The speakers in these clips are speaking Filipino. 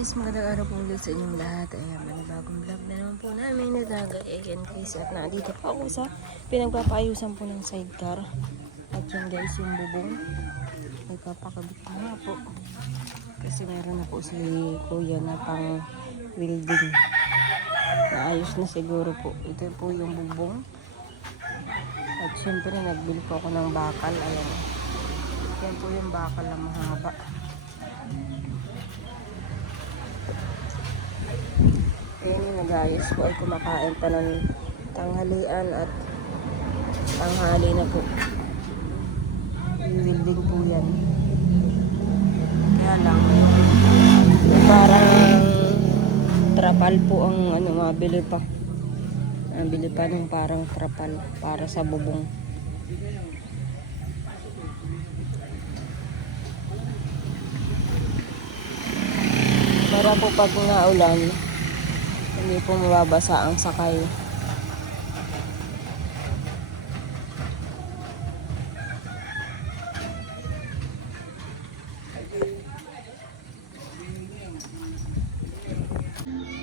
guys, magandang araw po ulit sa inyong lahat. Ayan, manibagong vlog na naman po namin na taga-ayan guys. At nandito po ako sa pinagpapaayusan po ng sidecar. At yan guys, yung bubong. Nagpapakabit ko nga po. Kasi meron na po si kuya na pang welding. Naayos na siguro po. Ito po yung bubong. At syempre nagbili po ako ng bakal. Ayan. Yan po yung bakal na mahaba. Ngayon nag-ayos po ay kumakain pa ng tanghalian at tanghali na po. Building po yan. Kaya lang, parang trapal po ang mabili pa. Nabili pa ng parang trapal para sa bubong. Para po pag naulan, hindi po mababasa ang sakay.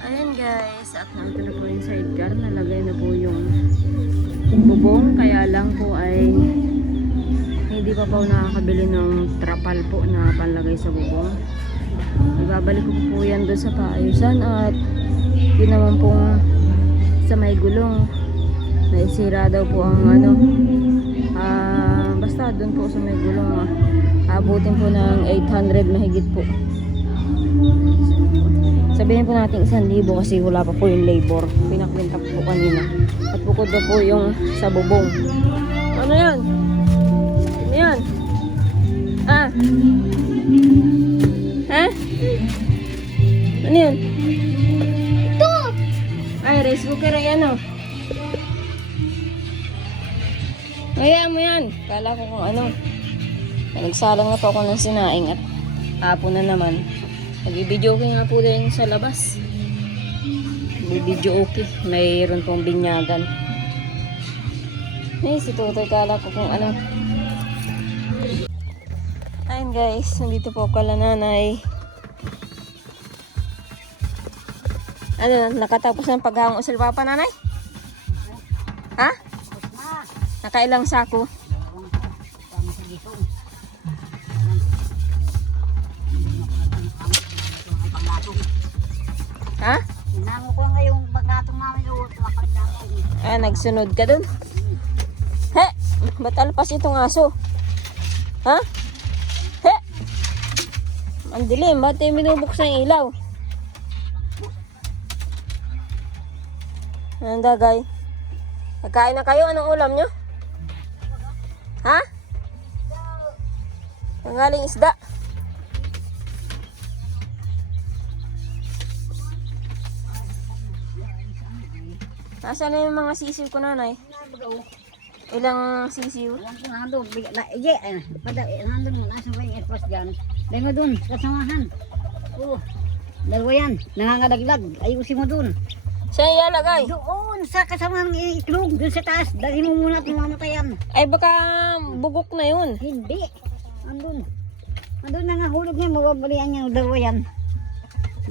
Ayan guys, at nandito na po yung sidecar. Nalagay na po yung bubong. Kaya lang po ay hindi pa po nakakabili ng trapal po na panlagay sa bubong. Ibabalik ko po yan doon sa paayusan at yun naman pong sa may gulong naisira daw po ang basta doon po sa may gulong abutin po ng 800 mahigit po. Sabihin po natin 1,000 kasi wala pa po yung labor, pinakwenta po kanina. At bukod na po yung sa bubong. Ano yan? Ano yan? Ha? Ano yan? Ay, rice cooker ay ano. Hayaan mo yan. Kala ko kung ano. Nagsalang na po ako ng sinaing at hapon na naman. Nag-video okay nga po din sa labas. Nag-video okay. Mayroon pong binyagan. Ay, si Tutoy kala ko kung ano. Ayun guys, nandito po kala nanay. Ano, nakatapos ng paghahang usil pa nanay? Ha? Nakailang sako? Ha? Hinango ko nga yung bagatong namin Nagsunod ka dun? He! Ba't alpas itong aso? Ha? He! Ang dilim, ba't yung binubuksan yung ilaw? Anong dagay? Nagkain na kayo? Anong ulam nyo? Ha? Ang galing isda. Nasaan na yung mga sisiw ko nanay? Ilang sisiw? Nandun mo nasa ba yung etwas dyan. Dahil mo dun, kasamahan. Dalawa yan, nangangadaglag. Ayusin mo dun. Saan ilalagay? Doon sa kasamahan ng itlog, dun sa taas. Dahil mo muna at mamamatayan. Ay baka bugok na yun. Hindi. Andun. Andun na nga hulog niya, mababalian niya. Dalawa yan.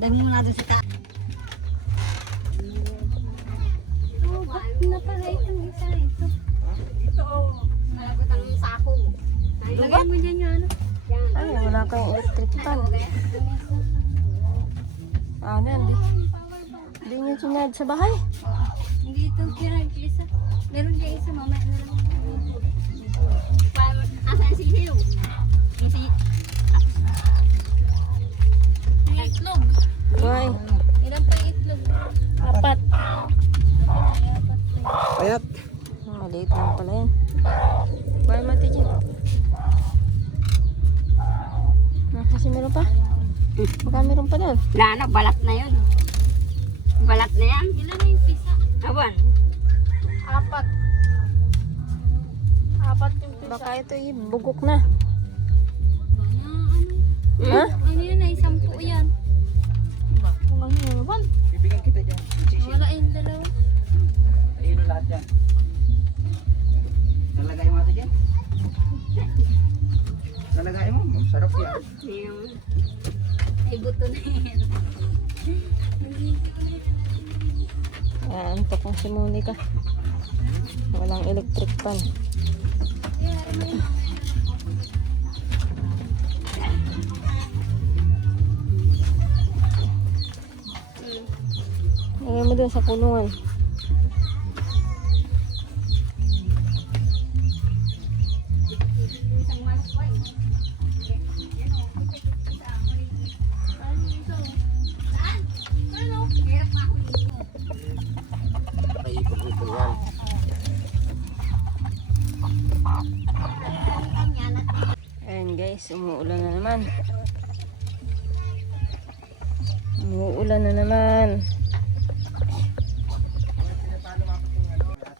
Dahil mo muna dun sa taas. Na pala itong isa ito. Ito malagot ang sako. Lagay mo dyan yung ano. Ay, wala kayong electric fan. Ano yan? Hindi nyo sinad sa bahay. Hindi ito kirag isa. Meron dyan isa mamaya na lang. Asan si Hiyo? Yung itlog. Ay, Ilan pa yung itlog? 4. Ayat. Maliit lang pala yan. Bye mati dyan. Kasi meron pa. Baka meron pa doon. Lana, balat na yun. Balat na yan. Ilan na yung pisa? Awan. 4. 4 yung pisa. Baka ito bugok na. Ano? Ha? Ano yun ay 10 yan. Kung ano yun, ban? Bibigyan kita dyan. Wala yung dalawa. Ayun lahat dyan. Nalagay mo ito dyan. Nalagay mo. Sarap yan. Ay, buto na yan. Antok na si Monica. Walang electric pan. Lagay mo dun sa kulungan. Isang months pa eh. Yan o. Saan? Ano? Hirap na ako dito. Paipag-ipag yan. Ayan guys, umuulan na naman. Umuulan na naman.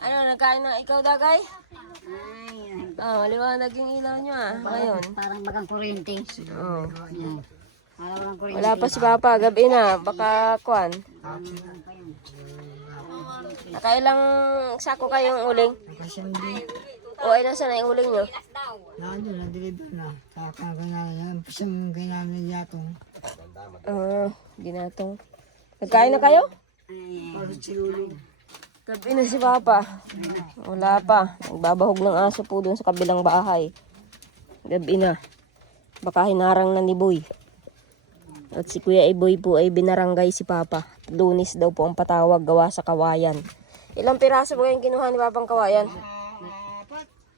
Ano, nagkain na ikaw, Dagay? Ay, Maliwanag yung ilaw nyo ngayon. parang bagang kuryente. Oh. Yan. Parang bagang kuryente. Wala pa si Papa, gabi na. Baka kuan. Nakailang sako kayong uling? O ay nasa na yung uling nyo? Nandun, na-deliver na. Kakaganayan, pasang ganayan yatong. Ginatong. Nagkain na kayo? Gabi na si Papa. Wala pa. Nagbabahog ng aso po doon sa kabilang bahay. Gabi na. Baka hinarang na ni Boy. At si Kuya Iboy po ay binarangay si Papa. Lunis daw po ang patawag gawa sa kawayan. Ilang piraso po yung kinuha ni Papang kawayan?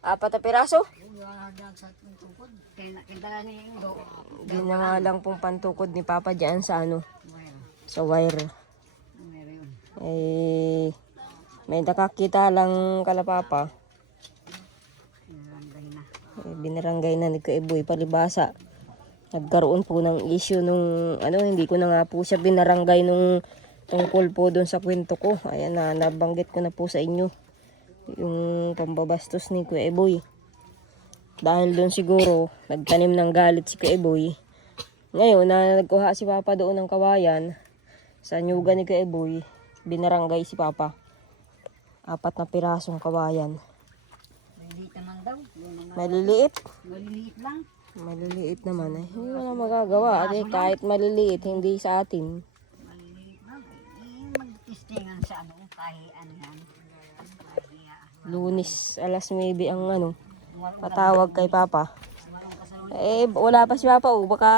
4 na piraso? Hindi na nga lang pong pantukod ni Papa dyan sa ano? Sa wire. Eh, may nakakita lang kala Papa. Binaranggay na ni Kuya Iboy palibasa. Nagkaroon po ng issue nung ano, hindi ko na nga po siya binaranggay nung tungkol po doon sa kwento ko. Ayan na, nabanggit ko na po sa inyo yung pambabastos ni Kuya Iboy. Dahil doon siguro nagtanim ng galit si Kuya Iboy. Ngayon na nagkuha si Papa doon ng kawayan sa nyuga ni Kuya Iboy, binaranggay si Papa. 4 na pirasong kawayan. Maliliit naman daw. Maliliit? Maliliit lang. Maliliit naman eh. Hindi mo na magagawa. Kahit maliliit, hindi sa atin. Maliliit lang. Mag-testingan sa ano, kahian yan. Lunis, alas 9 ang ano, patawag kay Papa. Eh, wala pa si Papa baka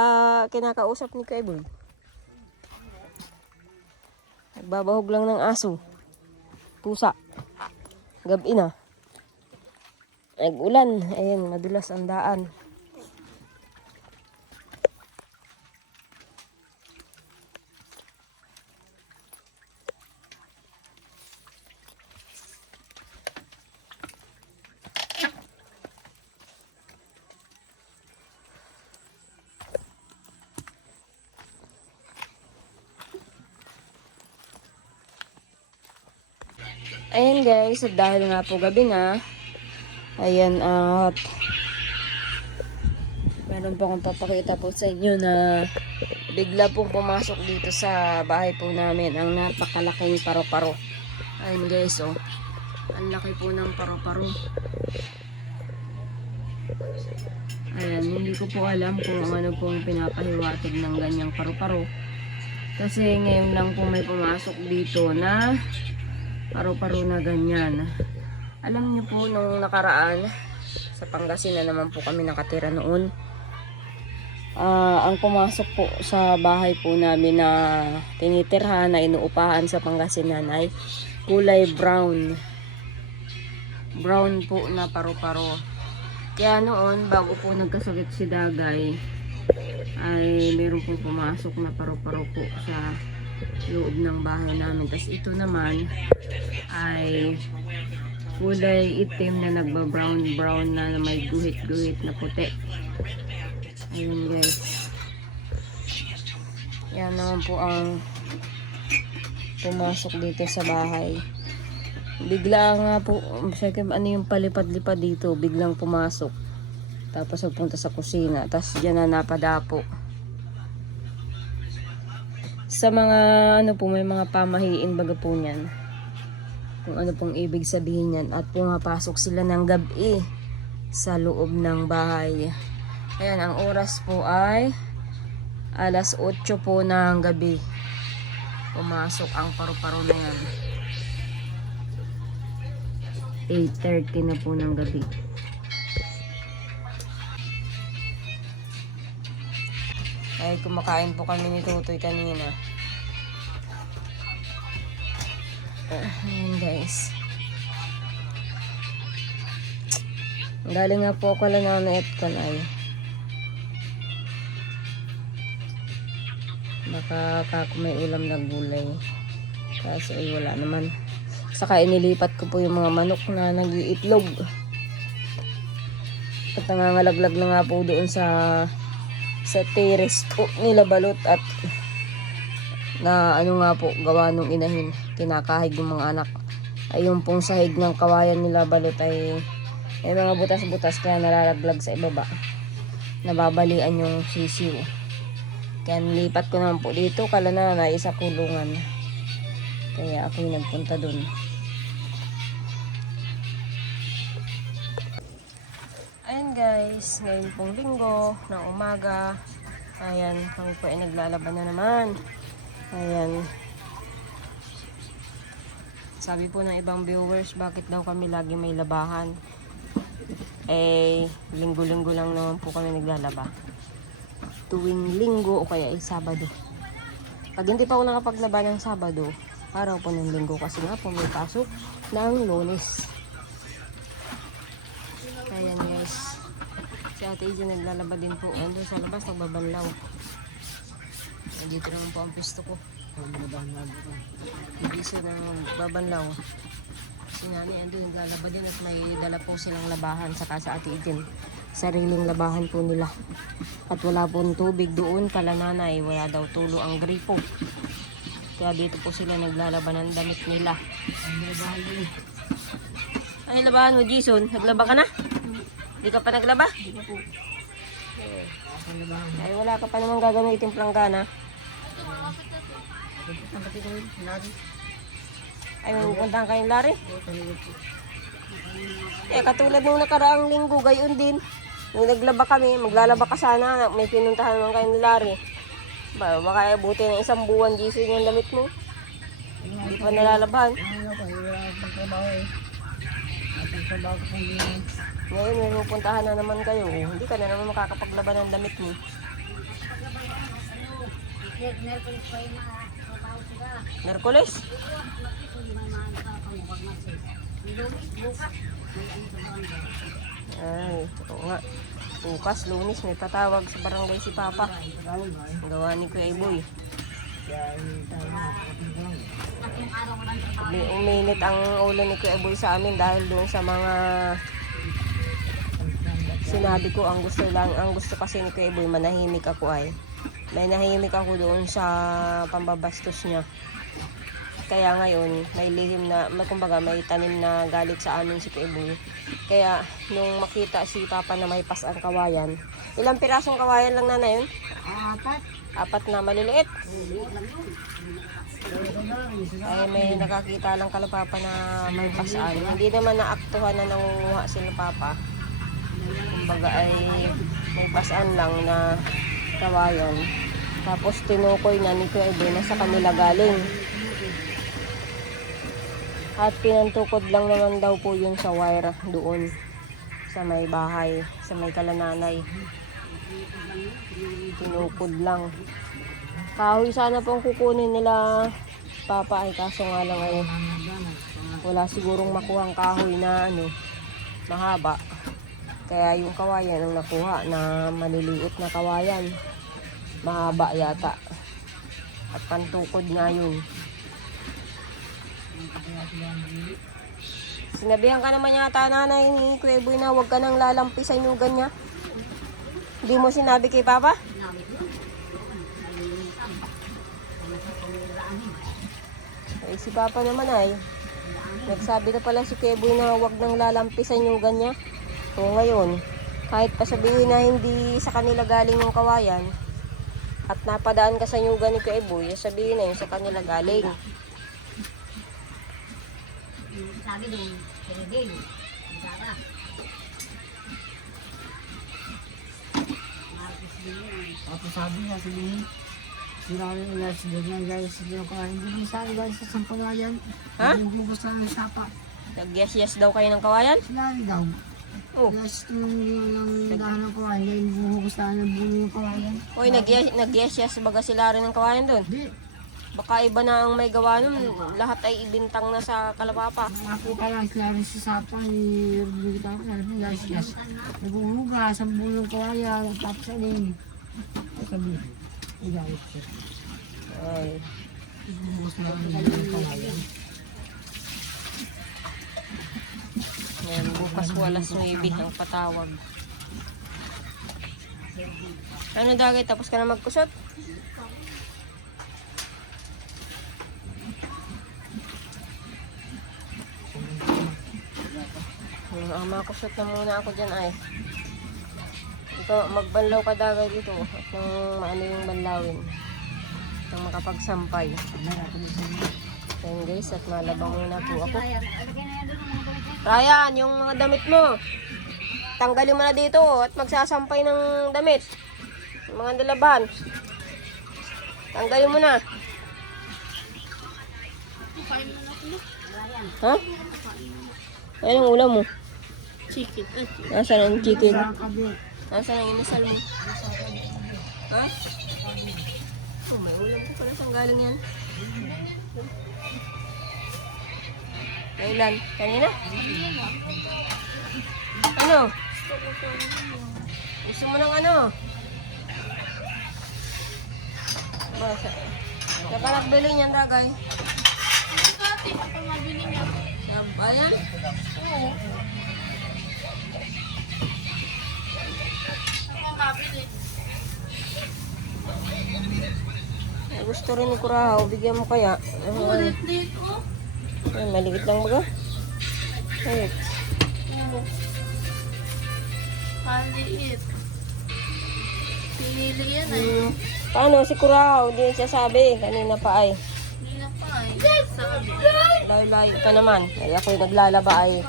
kinakausap ni Kuya Iboy. Nagbabahog lang ng aso. Pusa. Gabi na. Nag-ulan. Ayan, madulas ang daan. Ayan guys, at dahil nga po gabi na, ayan at meron po akong papakita po sa inyo na bigla pong pumasok dito sa bahay po namin ang napakalaking paro-paro. Ayan guys, oh, ang laki po ng paro-paro. Ayan, hindi ko po alam kung ano pong pinapahiwatig ng ganyang paro-paro. Kasi ngayon lang po may pumasok dito na paro-paro na ganyan. Alam niyo po, nung nakaraan, sa Pangasinan naman po kami nakatira noon. Ang pumasok po sa bahay po namin na tinitirhan na inuupahan sa Pangasinan ay kulay brown. Brown po na paro-paro. Kaya noon, bago po nagkasakit si Dagay, ay meron po pumasok na paro-paro po sa loob ng bahay namin. Tapos ito naman ay kulay itim na nagba-brown na may guhit-guhit na puti. Ayun guys. Yan naman po ang pumasok dito sa bahay. Bigla nga po, ano yung palipad-lipad dito, biglang pumasok. Tapos pupunta sa kusina. Tapos dyan na napadapo. Sa mga ano po, may mga pamahiin baga po niyan. Kung ano pong ibig sabihin niyan. At pumapasok sila ng gabi sa loob ng bahay. Ayan, ang oras po ay Alas 8 po ng gabi. Pumasok ang paru-paro na yan. 8:30 na po ng gabi. Ay, kumakain po kami ni Tutoy kanina. Ayan guys. Galing nga po ako lang na Epcon ay. Baka kako may ulam na gulay. Kasi ay wala naman. Saka inilipat ko po yung mga manok na nag-iitlog. At nangangalaglag na nga po doon sa terrace po nila balot at na ano nga po gawa nung inahin. Kinakahig yung mga anak. Ay yung pong sahig ng kawayan nila balot ay may mga butas-butas kaya nalalaglag sa ibaba. Nababalian yung sisiw. Kaya nilipat ko naman po dito. Kala na isa kulungan. Kaya ako yung nagpunta dun. Ayan guys. Ngayon pong linggo ng umaga. Ayan. Kami po ay naglalaban na naman. Ayan. Sabi po ng ibang viewers, bakit daw kami lagi may labahan? Eh, linggo-linggo lang naman po kami naglalaba. Tuwing linggo o kaya ay Sabado. Pag hindi pa ako nakapaglaba ng Sabado, araw po ng linggo kasi nga po may pasok ng Lunes. Ayan guys. Si Ate Ije naglalaba din po. Ando sa labas, nagbabanlaw. Dito naman po ang pisto ko. Hindi siya nagbabanlaw. Si Nani ando naglalaba din at may dala po silang labahan saka sa Ate Ije. Sariling labahan po nila. At wala pong tubig doon kala nanay. Wala daw tulo ang gripo. Kaya dito po sila naglalaban ng damit nila. Ano labahan mo, Jason? Naglaba ka na? Hindi ka pa naglaba? Ay wala ka pa naman gagamitin planggana. Ay mapupuntahan kayong lari? Eh katulad nung nakaraang linggo gayon din. Nung naglaba kami, maglalaba ka sana, may pinuntahan naman kayo ni Larry. Baka buti ng isang buwan Jason yung damit mo. Hindi pa nalalaban. Ngayon may pupuntahan na naman kayo. Hindi ka na naman makakapaglaban ng damit mo. Merkulis? Ay, oo nga. Bukas, Lunes, may patawag sa barangay si Papa. Gawa ni Kuya Iboy. Uminit ang ulo ni Kuya Iboy sa amin dahil doon sa mga sinabi ko ang gusto kasi ni Kuya Iboy manahimik ako ay. May nahimik ako doon sa pambabastos niya. Kaya ngayon, may lihim na, kumbaga may tanim na galit sa amin si Kuya Iboy. Kaya nung makita si Papa na may pas ang kawayan, ilang pirasong kawayan lang na yun? Apat na maliliit. Ay may nakakita lang kala Papa na may pasan. Hindi naman naaktuhan na nangunguha sila Papa. Kumbaga ay may pasan lang na kawayan. Tapos tinukoy na ni Kuya Iboy na sa kanila galing. At pinantukod lang naman daw po yun sa wire doon sa may bahay, sa may kalananay. Tinukod lang. Kahoy sana pong kukunin nila Papa ay kaso nga lang ay wala sigurong makuhang kahoy na mahaba. Kaya yung kawayan ang nakuha na maliliit na kawayan. Mahaba yata. At pantukod nga yun. Sinabihan ka naman yata nanay ni Kuya Iboy na huwag ka nang lalampisan yung ganyan. Hindi mo sinabi kay Papa? Eh, si Papa naman ay nagsabi na pala si Kuya Iboy na huwag nang lalampisan yung ganyan. So ngayon, kahit pa sabihin na hindi sa kanila galing yung kawayan at napadaan ka sa nyugan ni Kuya Iboy, sabihin na yun sa kanila galing. Sabi din, pinigil. Sara. Tapos sabi niya, sabihin, sila rin nila si Dagnan guys, hindi ko kain. Hindi sa akin guys, sa sampalayan. Ha? Nagugubos lang ng sapa. Nag-yes-yes daw kayo ng kawayan? Sila rin daw. Oh. Yes, yung dahan ng kawayan, dahil buhugos lang ng bulo ng kawayan. Uy, nag-yes-yes baga sila rin ng kawayan doon. Hindi, Baka iba na ang may gawa nun. Lahat ay ibintang na sa kalapapa. makita lang sila rin sa sapa, nilibigit ako, sabi niya, yes. Naghuhugas ang bulo ng kawayan, tapos alin. Sabi, igayit siya. Ay. Buhugos lang ng bulo ng kawayan. Ngayon, bukas po alas 9 ang patawag. Ano dagay, tapos ka na magkusot? Makusot na muna ako dyan ay. Ito, magbanlaw ka dagay dito. At nang maano yung banlawin. Nang makapagsampay. Ayan guys, at malabang muna po ako. Ryan, yung mga damit mo. Tanggalin mo na dito at magsasampay ng damit. Yung mga dalaban. Tanggalin mo na. Ha? Ayun ang ulam mo. Chicken. Nasaan ang chicken? Sa kabit. Nasaan ang inasal mo? Ha? Oh, may ulam ko pala. Saan galing yan? Kailan? Kanina? Ano? Gusto mo ng ano? Basa. Saan ka nagbili niyan, Dagay? Sa bayan? Oo. Gusto rin ni Kurahaw, bigyan mo kaya. Ay, maliit lang baga. Ay, Maliit. Pinili yan ay. paano si Kurahaw? Di siya sabi. Kanina pa ay. Hindi na pa ay. Sabi. Layo-layo ka naman. Ay, ako'y naglalaba ay.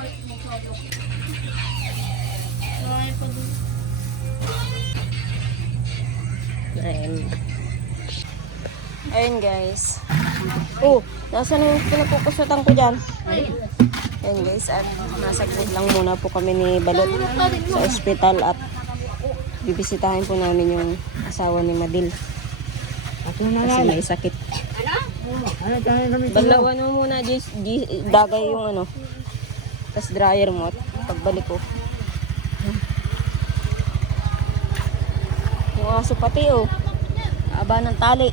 Ay, pa doon. Ayun guys. Oh, nasaan yung pinapupusutan ko dyan? Ayun guys, at nasaglit lang muna po kami ni Balot sa ospital at bibisitahin po namin yung asawa ni Madil. Ako na Kasi lang. may sakit. Ano tayo kami? Balawan mo muna, dagay yung ano. Tas dryer mo at pagbalik ko. Yung aso pati oh. Aba ng tali.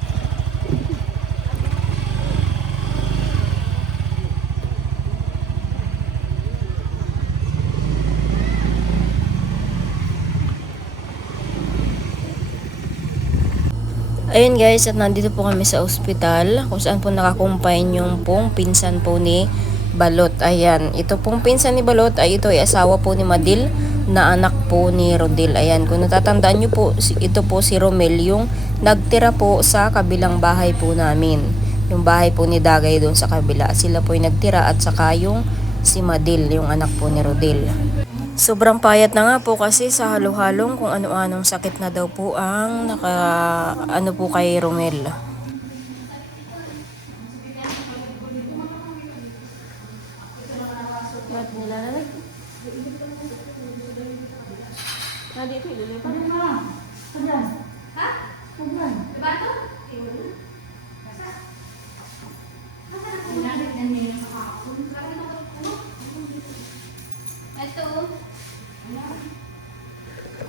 Ayun guys, at nandito po kami sa ospital kung saan po nakakumpine yung pong pinsan po ni Balot. Ayan, ito pong pinsan ni Balot ay ito ay asawa po ni Madil na anak po ni Rodel. Ayan, kung natatandaan nyo po, ito po si Romel yung nagtira po sa kabilang bahay po namin. Yung bahay po ni Dagay doon sa kabila. Sila po yung nagtira at saka yung si Madil, yung anak po ni Rodel. Sobrang payat na nga po kasi sa halo-halong kung ano-anong sakit na daw po ang ano po kay Romel. Ba't nilalag? Dito ililipat. Ito.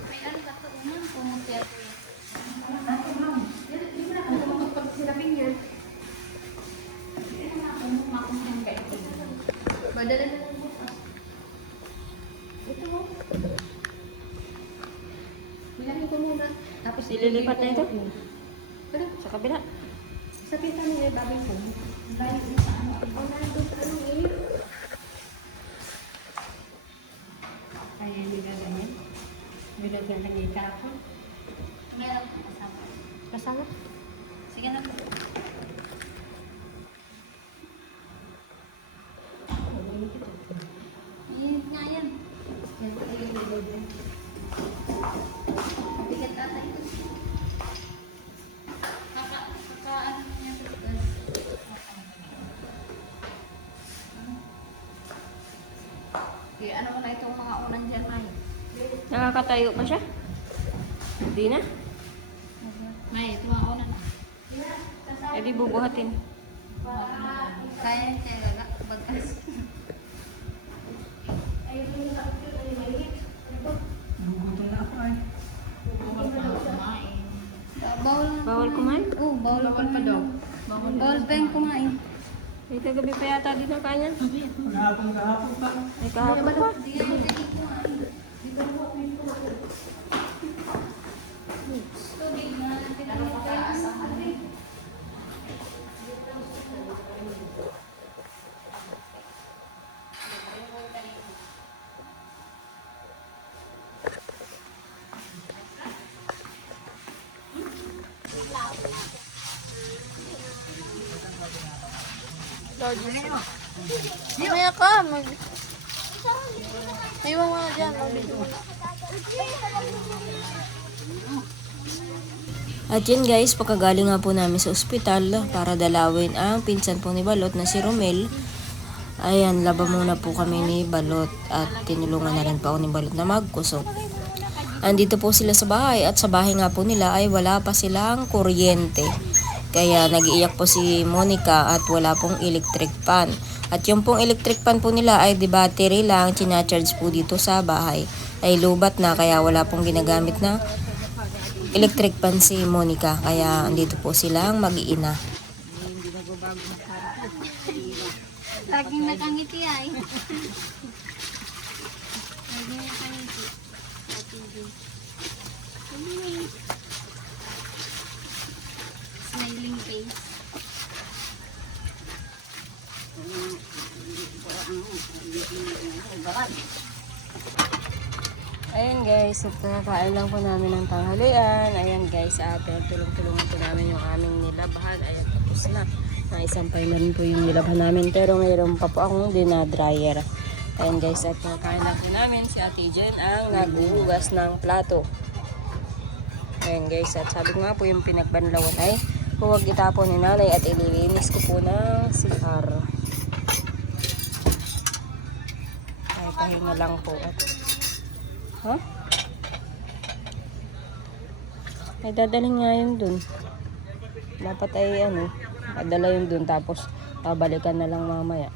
May ano ka to? Pumutya ko yan. Badala na lang bukas. Ito mo. Bilangin ko muna. Tapos Ililipat na ito? Ano? Sa kabila. Sa kita niya, bagay ko. Bagay ko sa ano. Ang nandun sa ano eh. Ayan, hindi ka ganyan. Bilog na lang yung kapon. Meron ko kasama. Kasama? Sige na. Ayan nga yan. Yan, ayan, bilog na. Bigat ata ito. Nakatayo pa siya? Hindi na? May, tumaon na. Eh di bubuhatin. Kaya niya gaga. Bagkas. Bawal na. Bawal kumain? Oo, bawal pa daw. Bawal pa yung kumain. Eh kagabi pa yata din ang kanya. Kahapon pa. Eh kahapon pa. Mamaya ka. Iwan mo na dyan. At yun guys, pagkagaling nga po namin sa ospital para dalawin ang pinsan po ni Balot na si Romel. Ayan, laba muna po kami ni Balot at tinulungan na rin pa ako ni Balot na magkusot. Andito po sila sa bahay at sa bahay nga po nila ay wala pa silang kuryente. Kaya nag-iiyak po si Monica at wala pong electric fan. At yung pong electric fan po nila ay di battery lang, charge po dito sa bahay. Ay lubat na kaya wala pong ginagamit na electric fan si Monica. Kaya andito po silang mag-iina. Laging nakangiti ay. Laging nakangiti. Smiling face. Ayan guys, at nakakain lang po namin ng tanghalian. Ayan guys, tulong-tulungan po namin yung aming nilabahan. Ayan, tapos na. Naisampay na rin po yung nilabahan namin. Pero mayroon pa po akong dinadryer. Ayan guys, at nakakain lang po namin. Si Ate Jen ang naghuhugas ng plato. Ayan guys, at sabi ko nga po yung pinagbanlawan ay huwag itapon ni nanay at ililinis ko po ng CR. Ay, pahinga lang po. At huh? Ay dadalhin nga yun dun. Dapat ay padala yun dun tapos babalikan na lang mamaya.